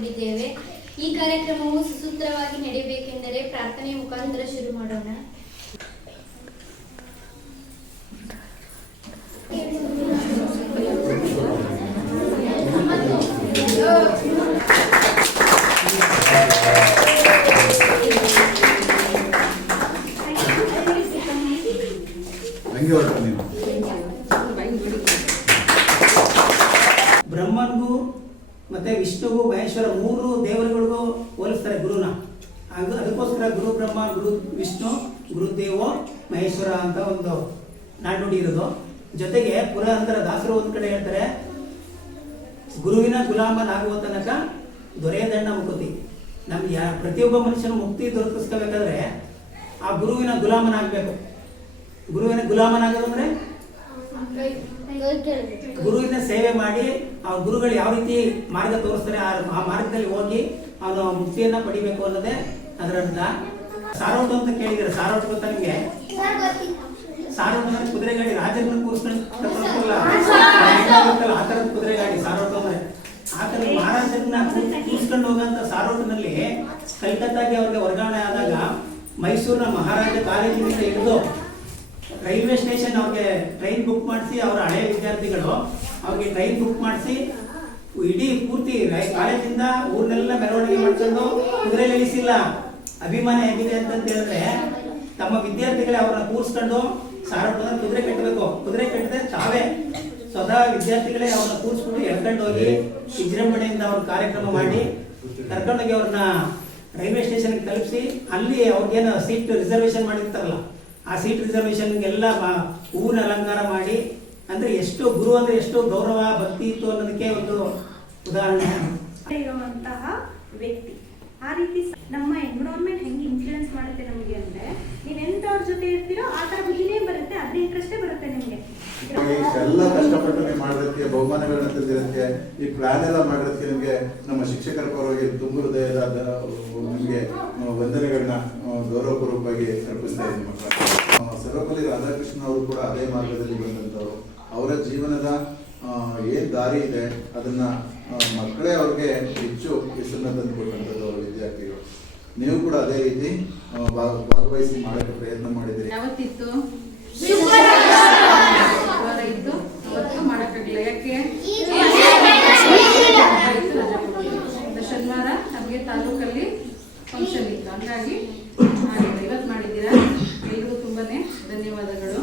ಹಮ್ಮಿಕೊಂಡಿದ್ದೇವೆ. ಈ ಕಾರ್ಯಕ್ರಮವು ಸುಸೂತ್ರವಾಗಿ ನಡೆಯಬೇಕೆಂದರೆ ಪ್ರಾರ್ಥನೆ ಮುಖಾಂತರ ಶುರು ಮಾಡೋಣ. ಬ್ರಹ್ಮನಿಗೂ ಮತ್ತೆ ವಿಷ್ಣುಗೂ ಮಹೇಶ್ವರ ಮೂರು ದೇವರುಗಳಿಗೂ ಹೋಲಿಸ್ತಾರೆ ಗುರುನ. ಅದಕ್ಕೋಸ್ಕರ ಗುರು ಬ್ರಹ್ಮ, ಗುರು ವಿಷ್ಣು, ಗುರುದೇವೋ ಮಹೇಶ್ವರ ಅಂತ ಒಂದು ನಾಣ್ಣುಡಿ ಇರೋದು. ಜೊತೆಗೆ ಪುರಂದರ ದಾಸರು ಒಂದ್ ಕಡೆ ಹೇಳ್ತಾರೆ, ಗುರುವಿನ ಗುಲಾಮನಾಗುವ ತನಕ ದೊರೆಯದಣ್ಣ ಮುಕುತಿ. ನಮ್ಗೆ ಪ್ರತಿಯೊಬ್ಬ ಮನುಷ್ಯನ ಮುಕ್ತಿ ದೊರಕಿಸ್ಕೋಬೇಕಾದ್ರೆ ಆ ಗುರುವಿನ ಗುಲಾಮನಾಗಬೇಕು. ಗುರುವಿನ ಗುಲಾಮನಾಗೋದಂದ್ರೆ ಗುರುವಿನ ಸೇವೆ ಮಾಡಿ ಆ ಗುರುಗಳು ಯಾವ ರೀತಿ ಮಾರ್ಗ ತೋರಿಸ್ತಾರೆ ಆ ಮಾರ್ಗದಲ್ಲಿ ಹೋಗಿ ಅವನು ಮುಕ್ತಿಯನ್ನ ಪಡಿಬೇಕು ಅನ್ನೋದೇ ಅದರಂತ. ಸಾರೋಟು ಅಂತ ಕೇಳಿದ್ರೆ, ಸಾರೋಟು ಗೊತ್ತಾ ನಿಮ್ಗೆ? ಸಾರೋಟು ಅಂದ್ರೆ ಕುದುರೆ ಗಾಡಿ, ರಾಜರನ್ನ ಕೂರಿಸ್ಕೊಂಡು ಆ ತರದ ಕುದುರೆ ಗಾಡಿ ಸಾರೋಟು ಅಂದ್ರೆ. ಆ ತರ ಮಹಾರಾಜರನ್ನ ಕೂರಿಸ್ಕೊಂಡು ಹೋಗಂತ ಸಾರೋಟಿನಲ್ಲಿ ಕಲ್ಕತ್ತಾಗೆ ಅವ್ರಿಗೆ ವರ್ಗಾವಣೆ ಆದಾಗ ಮೈಸೂರಿನ ಮಹಾರಾಜ ಕಾಲೇಜಿನಿಂದ ಹಿಡಿದು ರೈಲ್ವೆ ಸ್ಟೇಷನ್ ಅವ್ರಿಗೆ ಟ್ರೈನ್ ಬುಕ್ ಮಾಡಿಸಿ, ಅವರ ಹಳೆಯ ವಿದ್ಯಾರ್ಥಿಗಳು ಅವ್ರಿಗೆ ಟ್ರೈನ್ ಬುಕ್ ಮಾಡಿಸಿ ಇಡೀ ಪೂರ್ತಿ ಕಾಲೇಜಿಂದ ಊರ್ನೆಲ್ಲ ಮೆರವಣಿಗೆ ಮಾಡ್ಕೊಂಡು ಕುದುರೆಯಲ್ಲಿ ಇಳಿಸಿಲ್ಲ. ಅಭಿಮಾನ ಹೇಗಿದೆ ಅಂತ ಹೇಳಿದ್ರೆ, ತಮ್ಮ ವಿದ್ಯಾರ್ಥಿಗಳೇ ಅವ್ರನ್ನ ಕೂರಿಸ್ಕೊಂಡು ಸಾರೋಟು ಕುದುರೆ ಕಟ್ಟಬೇಕು, ಕುದುರೆ ಕಟ್ಟದೆ ತಾವೇ ಸ್ವತಃ ವಿದ್ಯಾರ್ಥಿಗಳೇ ಅವ್ರನ್ನ ಕೂರಿಸ್ಬಿಟ್ಟು ಎಳ್ಕೊಂಡು ಹೋಗಿ ವಿಜೃಂಭಣೆಯಿಂದ ಅವ್ರ ಕಾರ್ಯಕ್ರಮ ಮಾಡಿ ಕರ್ಕೊಂಡೋಗಿ ಅವ್ರನ್ನ ರೈಲ್ವೆ ಸ್ಟೇಷನ್ಗೆ ತಲುಪಿಸಿ, ಅಲ್ಲಿ ಅವ್ರಿಗೇನು ಸೀಟ್ ರಿಸರ್ವೇಶನ್ ಮಾಡಿರ್ತಾರಲ್ಲ ಆ ಸೀಟ್ ರಿಸರ್ವೇಶನ್ಗೆಲ್ಲ ಹೂವಿನ ಅಲಂಕಾರ ಮಾಡಿ, ಅಂದ್ರೆ ಎಷ್ಟು ಗುರು ಅಂದ್ರೆ ಎಷ್ಟು ಗೌರವ ಭಕ್ತಿ ಇತ್ತು ಅನ್ನೋದಕ್ಕೆ ಒಂದು ಉದಾಹರಣೆ ಇರುವಂತಹ ವ್ಯಕ್ತಿ. ಆ ರೀತಿ ನಮ್ಮ ಎನ್ವಿರಾನ್ಮೆಂಟ್ ಹೆಂಗೆ ಇನ್ಫ್ಲೂಯೆನ್ಸ್ ಮಾಡುತ್ತೆ ನಮಗೆ ಅಂದ್ರೆ, ನೀವು ಎಂತವ್ರ ಜೊತೆ ಇರ್ತೀರೋ ಆ ತರ ಬುದ್ಧಿನೇ ಬರುತ್ತೆ, ಅದೇ ಇಂಟ್ರೆಸ್ಟೇ ಬರುತ್ತೆ ನಿಮಗೆ. ಎಲ್ಲ ಕಷ್ಟಪಟ್ಟು ನೀವು ಮಾಡೋದಕ್ಕೆ, ಬಹುಮಾನಗಳನ್ನ ತಂದಿರೋದಕ್ಕೆ, ಈ ಪ್ಲಾನ್ ಎಲ್ಲ ಮಾಡೋದಕ್ಕೆ ನಿಮಗೆ ನಮ್ಮ ಶಿಕ್ಷಕರ ಪರವಾಗಿ ತುಂಬ ಹೃದಯದ ನಿಮಗೆ ವಂದನೆಗಳನ್ನ ಗೌರವಪೂರ್ವಕವಾಗಿ ಅರ್ಪಿಸ್ತಾ ಇದ್ದೀನಿ. ಮಕ್ಕಳ ಸರ್ವಪಲ್ಲಿ ರಾಧಾಕೃಷ್ಣ ಅವರು ಕೂಡ ಅದೇ ಮಾರ್ಗದಲ್ಲಿ ಬಂದಂಥವ್ರು. ಅವರ ಜೀವನದ ಏನ್ ದಾರಿ ಇದೆ ಅದನ್ನ ಮಕ್ಕಳೇ ಅವ್ರಿಗೆ ಹೆಚ್ಚು ಹೆಸರನ್ನ ತಂದು ಕೊಟ್ಟಂಥದ್ದು ಅವರ ವಿದ್ಯಾರ್ಥಿಗಳು. ನೀವು ಕೂಡ ಅದೇ ರೀತಿ ಭಾಗವಹಿಸಿ ಮಾಡಕ್ಕೆ ಪ್ರಯತ್ನ ಮಾಡಿದ್ದೀರಿ. ಯಾವತ್ತಿತ್ತು ಇತ್ತು ಅವತ್ತು ಮಾಡಕ್ಕಾಗಲಿಲ್ಲ. ಯಾಕೆ? ಶನಿವಾರ ನಮಗೆ ತಾಲೂಕಲ್ಲಿ ಫಂಕ್ಷನ್ ಇತ್ತು, ಹಂಗಾಗಿ ಮಾಡಿಲ್ಲ. ಇವತ್ತು ಮಾಡಿದ್ದೀರಾ, ಎಲ್ರಿಗೂ ತುಂಬಾನೇ ಧನ್ಯವಾದಗಳು.